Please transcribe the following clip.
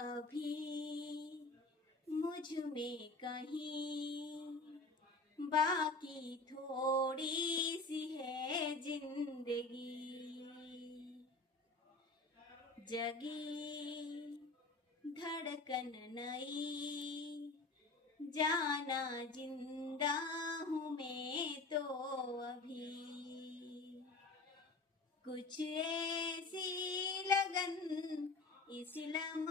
अभी मुझ में कहीं बाकी थोड़ी सी है जिंदगी, जगी धड़कन नई, जाना जिंदा हूँ मैं तो अभी। कुछ ऐसी लगन इस लम्हे